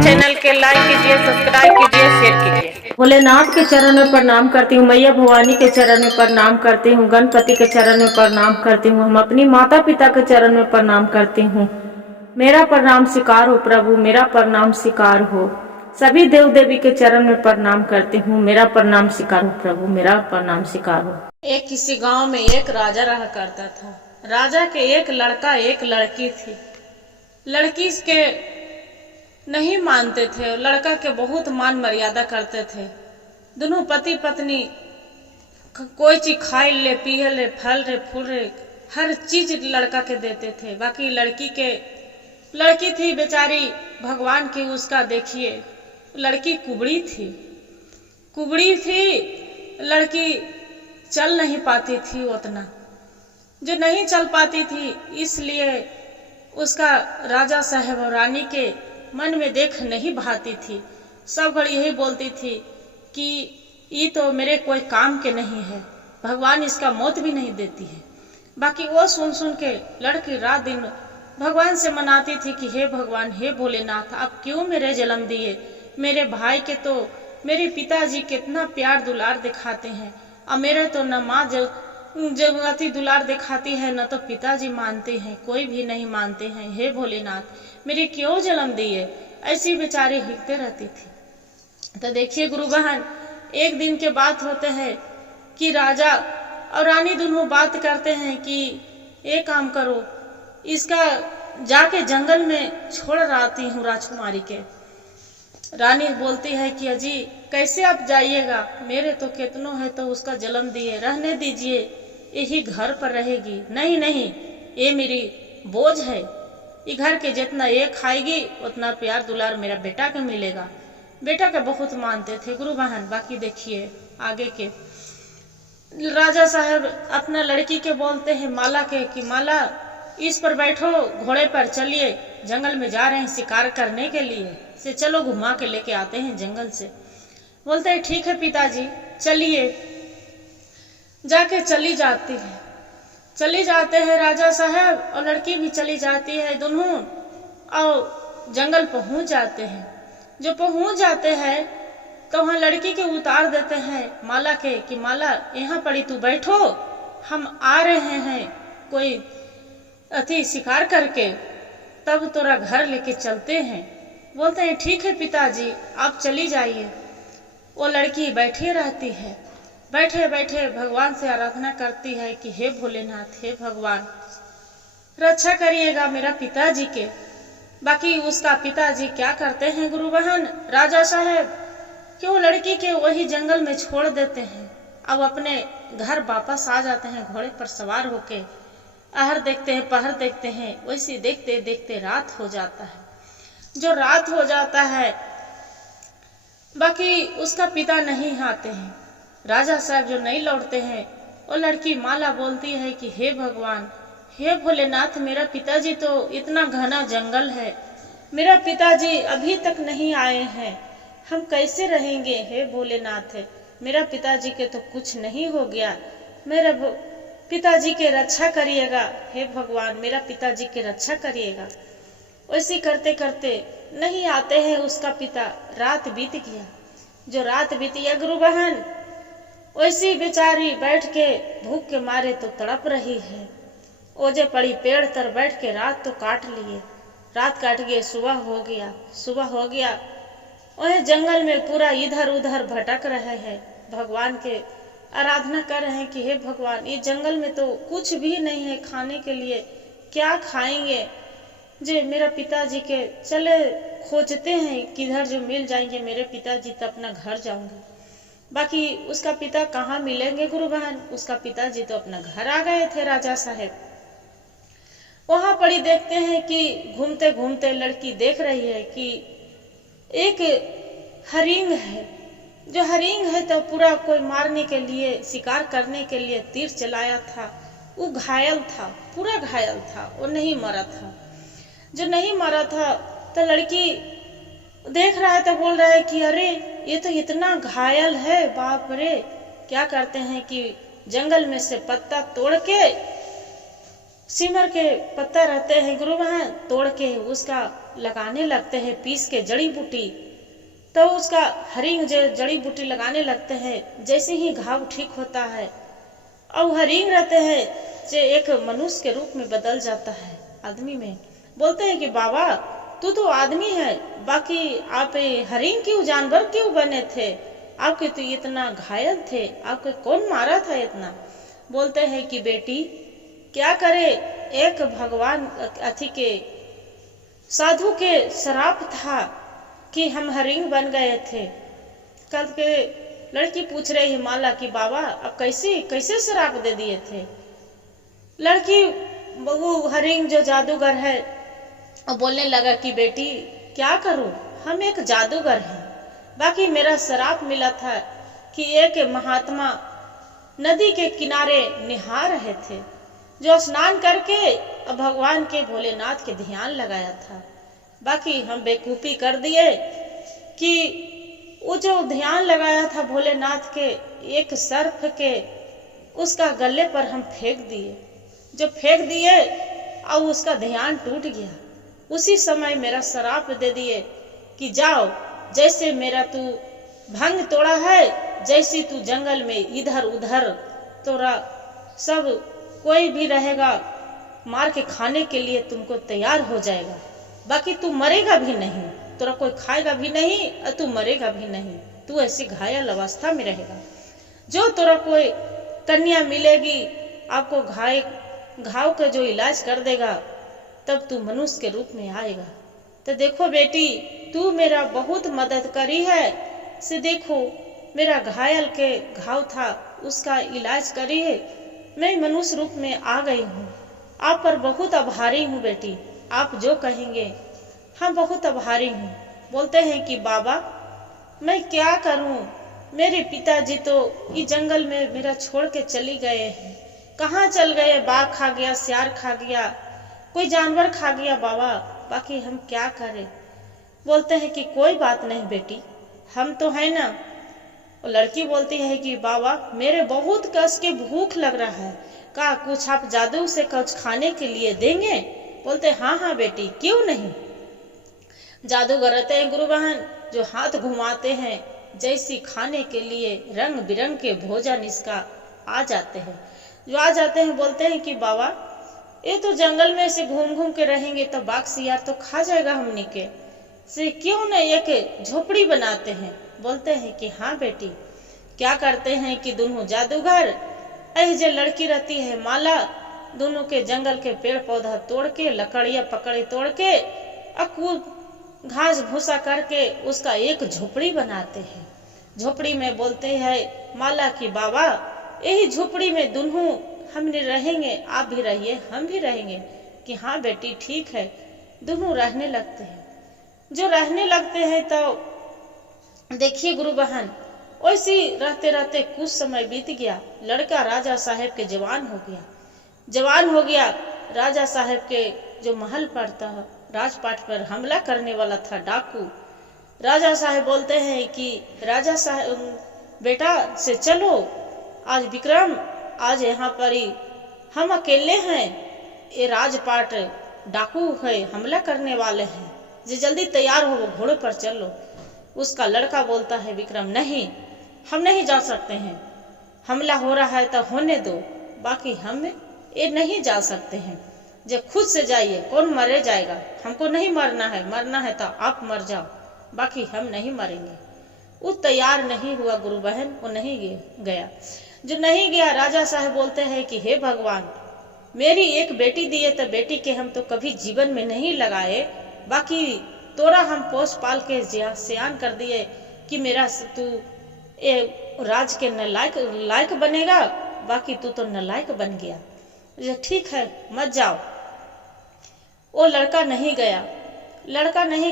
Channel के like कीजिए, subscribe कीजिए, शेयर कीजिए। भोलेनाथ के चरण में प्रणाम करती हूँ, मैया भवानी के चरण में प्रणाम करती हूँ, गणपति के चरण में प्रणाम करती हूँ, हम अपनी माता पिता के चरण में प्रणाम करती हूँ। मेरा प्रणाम स्वीकार हो प्रभु, मेरा प्रणाम स्वीकार हो। सभी देव देवी के चरण में प्रणाम करती हूँ, मेरा प्रणाम स्वीकार हो प्रभु, मेरा प्रणाम स्वीकार हो। एक किसी गांव में एक राजा रहा करता था। राजा के एक लड़का एक लड़की थी। लड़की के नहीं मानते थे, लड़का के बहुत मान मर्यादा करते थे। दोनों पति पत्नी कोई चीज खाए ले, पिए ले, फल रे, फूल रे, हर चीज लड़का के देते थे। बाकी लड़की थी बेचारी, भगवान की उसका देखिए, लड़की कुबड़ी थी। लड़की चल नहीं पाती थी उतना, जो नहीं चल पाती थी, इसलिए उसका राजा साहब और रानी के मन में देख नहीं भाती थी। सब घड़ी यही बोलती थी कि ये तो मेरे कोई काम के नहीं है, भगवान इसका मौत भी नहीं देती है। बाकी वो सुन के लड़की रात दिन भगवान से मनाती थी कि हे भगवान, हे भोलेनाथ, आप क्यों मेरे जन्म दिए? मेरे भाई के तो मेरे पिताजी कितना प्यार दुलार दिखाते हैं, और मेरे तो न माँ जब अति दुलार दिखाती है, न तो पिताजी मानते हैं, कोई भी नहीं मानते हैं। हे भोलेनाथ, मेरी क्यों जन्म दिए? ऐसी बेचारी हिकते रहती थी। तो देखिए गुरु बहन, एक दिन के बात होते हैं कि राजा और रानी दोनों बात करते हैं कि एक काम करो, इसका जाके जंगल में छोड़ आती हूँ राजकुमारी के। रानी बोलती है कि अजी कैसे आप जाइएगा, मेरे तो कितनों है तो उसका जन्म दिए, रहने दीजिए, यही घर पर रहेगी। नहीं, ये मेरी बोझ है, ये घर के जितना ये खाएगी उतना प्यार दुलार मेरा बेटा के मिलेगा। बेटा के बहुत मानते थे गुरु बहन। बाकी देखिए आगे के राजा साहब अपना लड़की के बोलते हैं माला के कि माला, इस पर बैठो, घोड़े पर चलिए, जंगल में जा रहे हैं शिकार करने के लिए, से चलो घुमा के लेके आते हैं जंगल से। बोलते हैं ठीक है पिताजी, चलिए। जाके चली जाते हैं राजा साहब और लड़की भी चली जाती है, दोनों और जंगल पहुंच जाते हैं। जो पहुंच जाते हैं तो वहां लड़की के उतार देते हैं माला के कि माला यहाँ पड़ी, तू बैठो, हम आ रहे हैं कोई अति शिकार करके, तब तोरा घर लेके चलते हैं। बोलते हैं ठीक है पिताजी, आप चली जाइए। वो लड़की बैठी रहती है, बैठे बैठे भगवान से आराधना करती है कि हे भोलेनाथ, हे भगवान, रक्षा करिएगा मेरा पिताजी के। बाकी उसका पिताजी क्या करते हैं गुरु बहन, राजा साहब क्यों लड़की के वही जंगल में छोड़ देते हैं, अब अपने घर वापस आ जाते हैं घोड़े पर सवार होके। आहर देखते हैं, पहर देखते हैं, वैसे देखते देखते रात हो जाता है। जो रात हो जाता है, बाकी उसका पिता नहीं आते हैं, राजा साहब जो नहीं लौटते हैं, वो लड़की माला बोलती है कि हे भगवान, हे भोलेनाथ, मेरा पिताजी तो इतना घना जंगल है, मेरा पिताजी अभी तक नहीं आए हैं, हम कैसे रहेंगे? हे भोलेनाथ, मेरा पिताजी के तो कुछ नहीं हो गया, मेरे पिताजी के रक्षा करिएगा, हे भगवान, मेरा पिताजी के रक्षा करिएगा। वैसे करते करते नहीं आते हैं उसका पिता, रात बीत गया। जो रात बीत गया गुरु बहन, वैसी बेचारी बैठ के भूख के मारे तो तड़प रही है। ओजे पड़ी पेड़ तर बैठ के रात तो काट लिए, रात काट गए, सुबह हो गया। वह जंगल में पूरा इधर उधर भटक रहे हैं, भगवान के आराधना कर रहे हैं कि हे भगवान, ये जंगल में तो कुछ भी नहीं है खाने के लिए, क्या खाएंगे? जे मेरा पिताजी के चले खोजते हैं किधर जो मिल जाएंगे मेरे पिताजी, तो अपना घर जाऊंगी। बाकी उसका पिता कहाँ मिलेंगे गुरु बहन, उसका पिताजी तो अपना घर आ गए थे राजा साहब। वहां पड़ी देखते हैं कि घूमते घूमते लड़की देख रही है कि एक हरिंग है। जो हरिंग है तो पूरा कोई मारने के लिए, शिकार करने के लिए तीर चलाया था, वो घायल था, पूरा घायल था, वो नहीं मरा था। जो नहीं मरा था तो लड़की देख रहा है तो बोल रहा है कि अरे ये तो इतना घायल है, बाप रे। क्या करते हैं कि जंगल में से पत्ता तोड़ के सिमर के पत्ता रहते हैं गुरु बहन, तोड़ के उसका लगाने लगते हैं, पीस के जड़ी बूटी, तो उसका हरिंग जो जड़ी बूटी लगाने लगते हैं। जैसे ही घाव ठीक होता है और हरिंग रहते हैं जो एक मनुष्य के रूप में बदल जाता है आदमी में। बोलते हैं कि बाबा तू तो आदमी है, बाकी आप हरिंग क्यों, जानवर क्यों बने थे? आपके तो इतना घायल थे, आपके कौन मारा था इतना? बोलते हैं कि बेटी क्या करे, एक भगवान अथी के साधु के श्राप था कि हम हरिंग बन गए थे। कल के लड़की पूछ रही है माला कि बाबा अब कैसे श्राप दे दिए थे? लड़की वो हरिंग जो जादूगर है और बोलने लगा कि बेटी क्या करूं, हम एक जादूगर हैं, बाकी मेरा श्राप मिला था कि एक महात्मा नदी के किनारे निहार रहे थे, जो स्नान करके भगवान के भोलेनाथ के ध्यान लगाया था। बाकी हम बेवकूफ़ी कर दिए कि वो जो ध्यान लगाया था भोलेनाथ के, एक सर्फ के उसका गले पर हम फेंक दिए। जो फेंक दिए और उसका ध्यान टूट गया। उसी समय मेरा श्राप दे दिए कि जाओ, जैसे मेरा तू भंग तोड़ा है, जैसी तू जंगल में इधर उधर तोरा सब कोई भी रहेगा मार के खाने के लिए तुमको तैयार हो जाएगा, बाकी तू मरेगा भी नहीं, तोरा कोई खाएगा भी नहीं और तू मरेगा भी नहीं, तू ऐसी घायल अवस्था में रहेगा। जो तोरा कोई कन्या मिलेगी आपको घाव का जो इलाज कर देगा, तब तू मनुष्य के रूप में आएगा। तो देखो बेटी तू मेरा बहुत मदद करी है, से देखो मेरा घायल के घाव था उसका इलाज करी है, मैं मनुष्य रूप में आ गई हूँ। आप पर बहुत आभारी हूँ बेटी, आप जो कहेंगे हम बहुत आभारी हूँ। बोलते हैं कि बाबा मैं क्या करूँ, मेरे पिताजी तो इस जंगल में मेरा छोड़ के चली गए हैं। कहाँ चल गए? बाघ खा गया, सियार खा गया, कोई जानवर खा गया बाबा, बाकी हम क्या करें? बोलते हैं कि कोई बात नहीं बेटी, हम तो है ना। और लड़की बोलती है कि बाबा मेरे बहुत कस के भूख लग रहा है, का कुछ आप जादू से कुछ खाने के लिए देंगे? बोलते हाँ बेटी क्यों नहीं। जादूगर रहते हैं गुरु बहन, जो हाथ घुमाते हैं जैसी खाने के लिए रंग बिरंग के भोजन इसका आ जाते हैं, जो आ जाते हैं। बोलते हैं कि बाबा ये तो जंगल में से घूम घूम के रहेंगे तो बाघ सियार तो खा जाएगा हमनी के, से क्यों न एक झोपड़ी बनाते हैं। बोलते हैं कि हाँ बेटी। क्या करते हैं कि दोनों जादूगर जो लड़की रहती है माला, दोनों के जंगल के पेड़ पौधा तोड़ के, लकड़ियां पकड़े तोड़ के, घास भूसा करके उसका एक झोपड़ी बनाते हैं। झोपड़ी में बोलते हैं माला की बाबा यही झोपड़ी में दोनों हम रहेंगे, आप भी रहिए हम भी रहेंगे। कि हाँ बेटी ठीक है। दोनों रहने लगते हैं। जो रहने लगते हैं तो देखिए गुरु बहन, वैसे रहते रहते कुछ समय बीत गया। लड़का राजा साहब के जवान हो गया। राजा साहब के जो महल पर था, राजपाट पर हमला करने वाला था डाकू। राजा साहब बोलते हैं कि राजा साहब बेटा से चलो, आज विक्रम आज यहाँ पर ही हम अकेले हैं, ये राजपाट डाकू है, हमला करने वाले हैं, जो जल्दी तैयार हो घोड़े पर चलो। उसका लड़का बोलता है विक्रम नहीं, हम नहीं जा सकते हैं, हमला हो रहा है तो होने दो, बाकी हम ये नहीं जा सकते हैं। जब खुद से जाइए, कौन मरे जाएगा, हमको नहीं मरना है तो आप मर जाओ, बाकी हम नहीं मरेंगे। वो तैयार नहीं हुआ गुरु बहन, वो नहीं गया। जो नहीं गया, राजा साहब बोलते हैं कि हे भगवान, मेरी एक बेटी दिए तो बेटी के हम तो कभी जीवन में नहीं लगाए, बाकी तोरा हम पोस पाल के सियान कर दिए कि मेरा तू राज के लायक बनेगा, बाकी तू तो नालायक बन गया। ठीक है मत जाओ। वो लड़का नहीं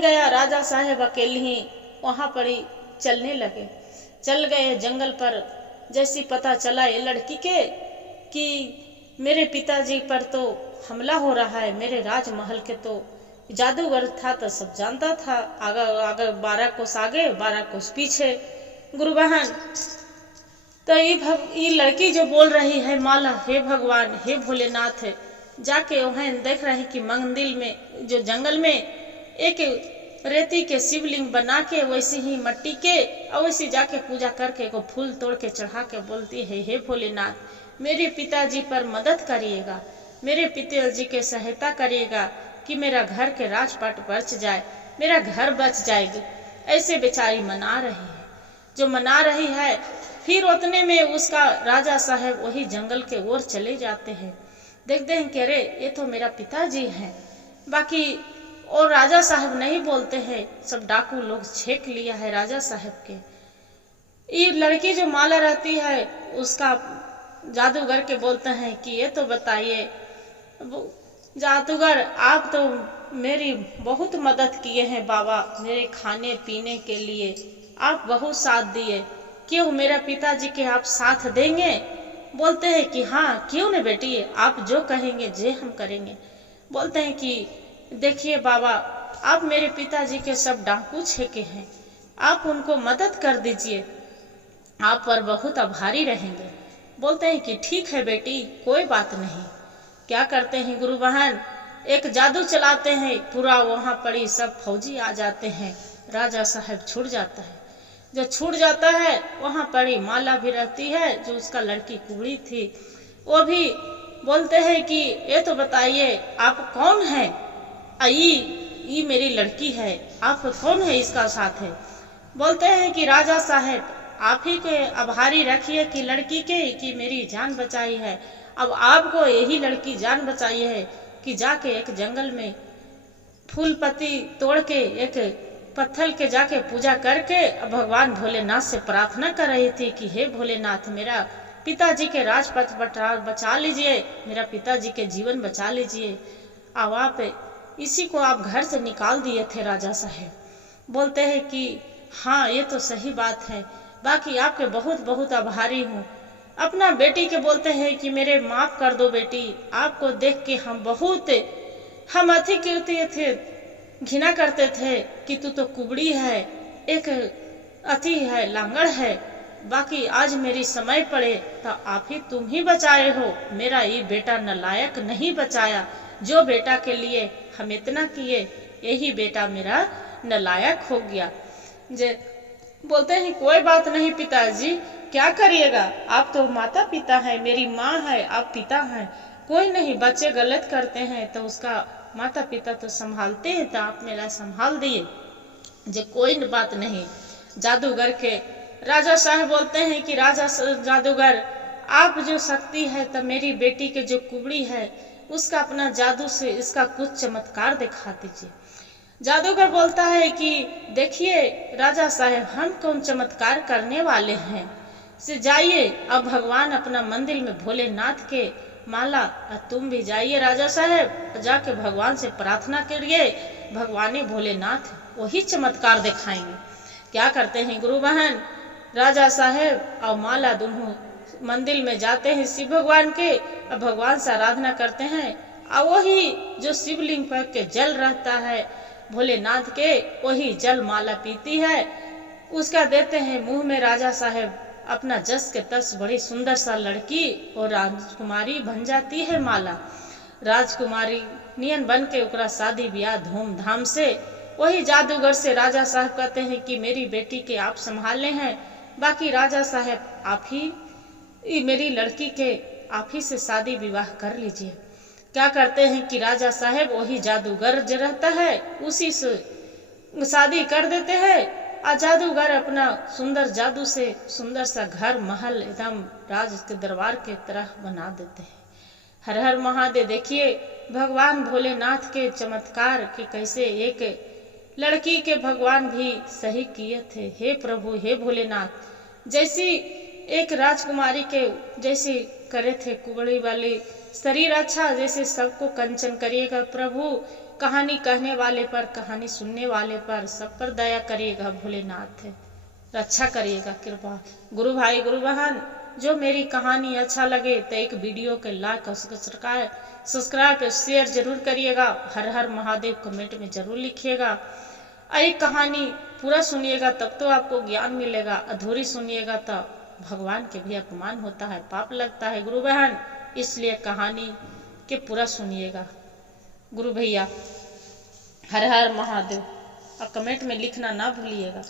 गया। राजा साहब अकेले ही वहां पर ही चलने लगे। चल गए जंगल पर। जैसी पता चला ये लड़की के कि मेरे पिताजी पर तो हमला हो रहा है, मेरे राजमहल के तो जादूगर था तो सब जानता था, आगे 12 कोस आगे 12 कोस पीछे। गुरु बहन तो ये लड़की जो बोल रही है माला, हे भगवान हे भोलेनाथ, जाके वहाँ देख रहे कि मंदिर में जो जंगल में एक रेती के शिवलिंग बना के वैसे ही मट्टी के और वैसे जाके पूजा करके को फूल तोड़ के चढ़ा के बोलती है, हे भोलेनाथ मेरे पिताजी पर मदद करिएगा, मेरे पिताजी के सहायता करिएगा कि मेरा घर के राजपाट बच जाए, मेरा घर बच जाएगी। ऐसे बेचारी मना रही है। जो मना रही है फिर उतने में उसका राजा साहब वही जंगल के ओर चले जाते हैं। देखते हैं कि अरे ये तो मेरा पिताजी है। बाकी और राजा साहब नहीं बोलते हैं, सब डाकू लोग छेक लिया है राजा साहब के। ये लड़की जो माला रहती है उसका जादूगर के बोलते हैं कि ये तो बताइए जादूगर, आप तो मेरी बहुत मदद किए हैं बाबा, मेरे खाने पीने के लिए आप बहुत साथ दिए, क्यों मेरा पिताजी के आप साथ देंगे? बोलते हैं कि हाँ क्यों न बेटी, आप जो कहेंगे जे हम करेंगे। बोलते हैं कि देखिए बाबा, आप मेरे पिताजी के सब डाकू छेके हैं, आप उनको मदद कर दीजिए, आप पर बहुत आभारी रहेंगे। बोलते हैं कि ठीक है बेटी, कोई बात नहीं। क्या करते हैं गुरु बहन, एक जादू चलाते हैं, पूरा वहाँ पड़ी सब फौजी आ जाते हैं, राजा साहब छूट जाता है। जो छूट जाता है वहाँ पड़ी माला भी रहती है जो उसका लड़की कुबड़ी थी, वो भी बोलते हैं कि ये तो बताइए आप कौन है? ये मेरी लड़की है, आप कौन है इसका साथ है? बोलते हैं कि राजा साहब आप ही के आभारी रखिए कि लड़की के कि मेरी जान बचाई है। अब आपको यही लड़की जान बचाई है कि जाके एक जंगल में फूल पत्ती तोड़ के एक पत्थर के जाके पूजा करके भगवान भोलेनाथ से प्रार्थना कर रही थी कि हे भोलेनाथ मेरा पिताजी के राजपथ बचा लीजिए, मेरा पिताजी के जीवन बचा लीजिए। अब आप इसी को आप घर से निकाल दिए थे राजा साहब। बोलते हैं कि हाँ ये तो सही बात है, बाकी आपके बहुत बहुत आभारी हूँ। अपना बेटी के बोलते हैं कि मेरे माफ कर दो बेटी, आपको देख के हम अति कीर्ति थे, घृणा करते थे कि तू तो कुबड़ी है, एक अति है, लांगड़ है। बाकी आज मेरी समय पड़े तो आप ही तुम ही बचाए हो, मेरा ये बेटा नालायक नहीं बचाया। जो बेटा के लिए हम इतना किए यही बेटा मेरा नालायक हो गया। जे बोलते हैं कोई बात नहीं पिताजी, क्या करिएगा, आप तो माता पिता है, मेरी माँ है, आप पिता हैं, कोई नहीं, बच्चे गलत करते हैं तो उसका माता पिता तो संभालते हैं, तो आप मेरा संभाल दिए, जे कोई बात नहीं। जादूगर के राजा साहब बोलते हैं कि राजा जादूगर आप जो शक्ति है तो मेरी बेटी के जो कुबड़ी है उसका अपना जादू से इसका कुछ चमत्कार दिखा दीजिए। जादूगर बोलता है कि देखिए राजा साहब हम कौन चमत्कार करने वाले हैं, से जाइए अब भगवान अपना मंदिर में भोलेनाथ के माला, तुम भी जाइए राजा साहब, जाके भगवान से प्रार्थना करिए, भगवान भोलेनाथ वही चमत्कार दिखाएंगे। क्या करते हैं गुरु बहन, राजा साहब और माला दोनों मंदिर में जाते हैं शिव भगवान के, और भगवान से आराधना करते हैं, और वही जो शिवलिंग पर के जल रहता है भोलेनाथ के, वही जल माला पीती है, उसका देते हैं मुंह में। राजा साहब अपना जस के तस बड़ी सुंदर सा लड़की और राजकुमारी बन जाती है माला। राजकुमारी नियन बन के ओकरा शादी ब्याह धूमधाम से। वही जादूगर से राजा साहब कहते हैं कि मेरी बेटी के आप संभाले हैं, बाकी राजा साहब आप ही मेरी लड़की के आप ही से शादी विवाह कर लीजिए। क्या करते हैं कि राजा साहब वही जादूगर जो रहता है उसी से शादी कर देते हैं, और जादूगर अपना सुंदर जादू से सुंदर सा घर महल एकदम राज के दरबार के तरह बना देते हैं। हर हर महादेव। देखिए भगवान भोलेनाथ के चमत्कार कि कैसे एक लड़की के भगवान भी सही किए थे। हे प्रभु हे भोलेनाथ, जैसी एक राजकुमारी के जैसे करे थे कुबड़ी वाली शरीर अच्छा, जैसे सबको कंचन करिएगा प्रभु। कहानी कहने वाले पर, कहानी सुनने वाले पर, सब पर दया करिएगा भोलेनाथ, रक्षा करिएगा कृपा। गुरु भाई गुरु बहन, जो मेरी कहानी अच्छा लगे तो एक वीडियो के लाइक और सब्सक्राइब शेयर जरूर करिएगा। हर हर महादेव कमेंट में जरूर लिखिएगा। एक कहानी पूरा सुनिएगा तब तो आपको ज्ञान मिलेगा, अधूरी सुनिएगा तो भगवान के भी अपमान होता है, पाप लगता है गुरु बहन। इसलिए कहानी के पूरा सुनिएगा। गुरु भैया हर हर महादेव, और कमेंट में लिखना ना भूलिएगा।